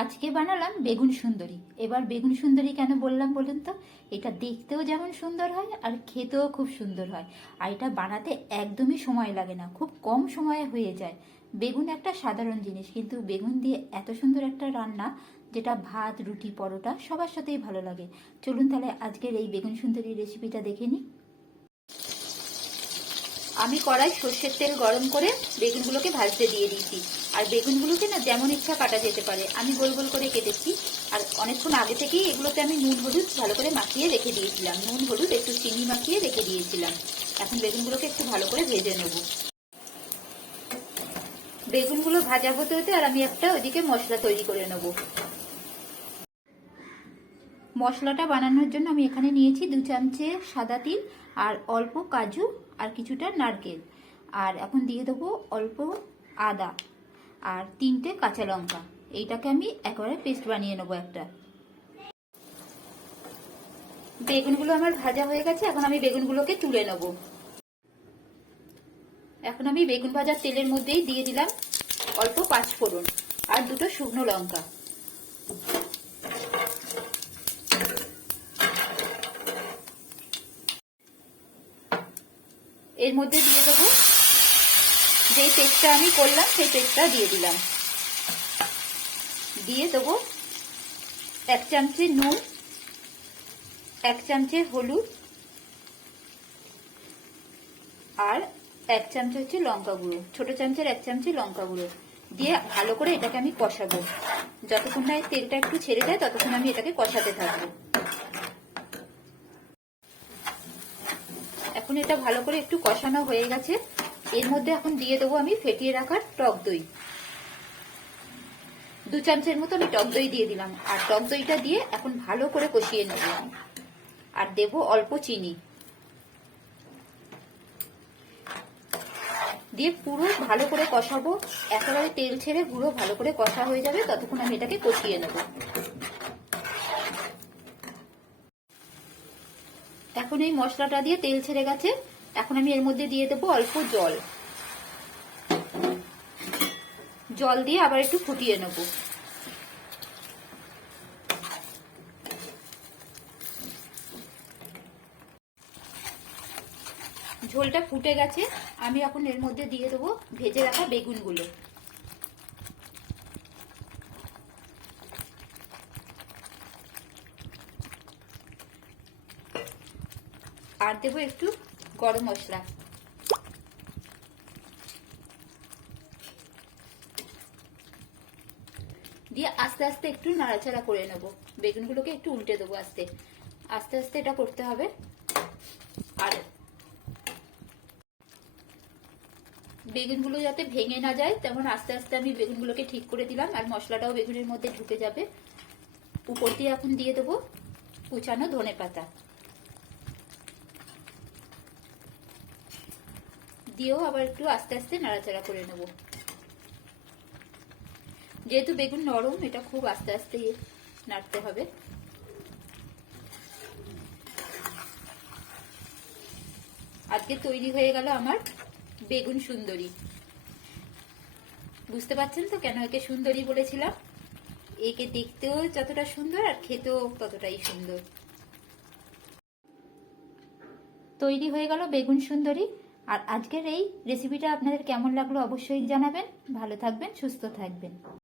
আজকে বানালাম বেগুন সুন্দরী। এবার বেগুন সুন্দরী কেন বললাম বলুন তো? এটা দেখতেও যেমন সুন্দর হয় আর খেতেও খুব সুন্দর হয়। আর এটা বানাতে একদমই সময় লাগে না, খুব কম সময়ে হয়ে যায়। বেগুন একটা সাধারণ জিনিস, কিন্তু বেগুন দিয়ে এত সুন্দর একটা রান্না, যেটা ভাত, রুটি, পরোটা সবার সাথেই ভালো লাগে। চলুন তাহলে আজকের এই বেগুন সুন্দরী রেসিপিটা দেখে নিই। আমি কড়াই সর্ষের তেল গরম করে বেগুনগুলোকে ভাজতে দিয়ে দিয়েছি। আর বেগুনগুলোকে না যেমন ইচ্ছা কাটা যেতে পারে, আমি গোল গোল করে কেটেছি। আর অনেকক্ষণ আগে থেকেই এগুলোতে আমি নুন হলুদ ভালো করে মাখিয়ে রেখে দিয়েছিলাম, নুন হলুদ একটু চিনি মাখিয়ে রেখে দিয়েছিলাম। এখন বেগুনগুলোকে একটু ভালো করে ভেজে নেব। বেগুনগুলো ভাজা হতে হতে আর আমি একটা ওইদিকে মশলা তৈরি করে নেব। মশলাটা বানানোর জন্য আমি এখানে নিয়েছি 2 চামচে সাদা তিল আর অল্প কাজু আর কিছুটা নারকেল। আর এখন দিয়ে দেবো অল্প আদা আর 3টে কাঁচা লঙ্কা। এইটাকে আমি একেবারে পেস্ট বানিয়ে নেবো একটা। বেগুনগুলো আমার ভাজা হয়ে গেছে, এখন আমি বেগুনগুলোকে তুলে নেব। এখন আমি বেগুন ভাজার তেলের মধ্যেই দিয়ে দিলাম অল্প 5 ফোড়ন আর 2টো শুকনো লঙ্কা। এর মধ্যে দিয়ে দেবো যে পেস্টটা আমি করলাম, সেই পেস্টটা দিয়ে দিলাম। দিয়ে দেবো 1 চামচে নুন, 1 চামচে হলুদ আর 1 চামচ হচ্ছে লঙ্কা গুঁড়ো, ছোট চামচের 1 চামচে লঙ্কা গুঁড়ো দিয়ে ভালো করে এটাকে আমি কষাবো। যতক্ষণ না তেলটা একটু ছেড়ে যায় ততক্ষণ আমি এটাকে কষাতে থাকবো। এখন এটা ভালো করে একটু কষানো হয়ে গেছে। এর মধ্যে এখন দিয়ে দেবো আমি ফেটিয়ে রাখার টক দই। 2 চামচের মতো আমি টক দই দিয়ে দিলাম। আর টক দইটা দিয়ে এখন ভালো করে কষিয়ে নেব। আর দেব অল্প চিনি দিয়ে পুরো ভালো করে কষাবো। একেবারে তেল ছেড়ে পুরো ভালো করে কষা হয়ে যাবে, ততক্ষণ আমি এটাকে কষিয়ে নেব। এখন এই মশলাটা দিয়ে তেল ছেড়ে গেছে, এখন আমি এর মধ্যে দিয়ে দেবো অল্প জল। জল দিয়ে আবার একটু ফুটিয়ে নেব। ঝোলটা ফুটে গেছে, আমি এখন এর মধ্যে দিয়ে দেবো ভেজে রাখা বেগুনগুলো। আর দেবো একটু গরম মশলা। দিয়ে আস্তে আস্তে একটু নাড়াচাড়া করে নেব। বেগুনগুলোকে একটু উল্টে দেবো আস্তে আস্তে আস্তে, এটা করতে হবে। আর বেগুনগুলো যাতে ভেঙে না যায় তেমন আস্তে আস্তে আমি বেগুনগুলোকে ঠিক করে দিলাম। আর মশলাটাও বেগুনের মধ্যে ঢুকে যাবে। উপর দিয়ে এখন দিয়ে দেবো কুচানো ধনেপাতা। দিয়েও আবার একটু আস্তে আস্তে নাড়াচাড়া করে নেব। যেহেতু বেগুন নরম, এটা খুব আস্তে আস্তে নাড়তে হবে। আজকে তৈরি হয়ে গেল আমার বেগুন সুন্দরী। বুঝতে পারছেন তো কেন একে সুন্দরী বলেছিলাম? একে দেখতেও যতটা সুন্দর আর খেতেও ততটাই সুন্দর। তৈরি হয়ে গেল বেগুন সুন্দরী। আর আজকের এই রেসিপিটা আপনাদের কেমন লাগলো অবশ্যই জানাবেন। ভালো থাকবেন, সুস্থ থাকবেন।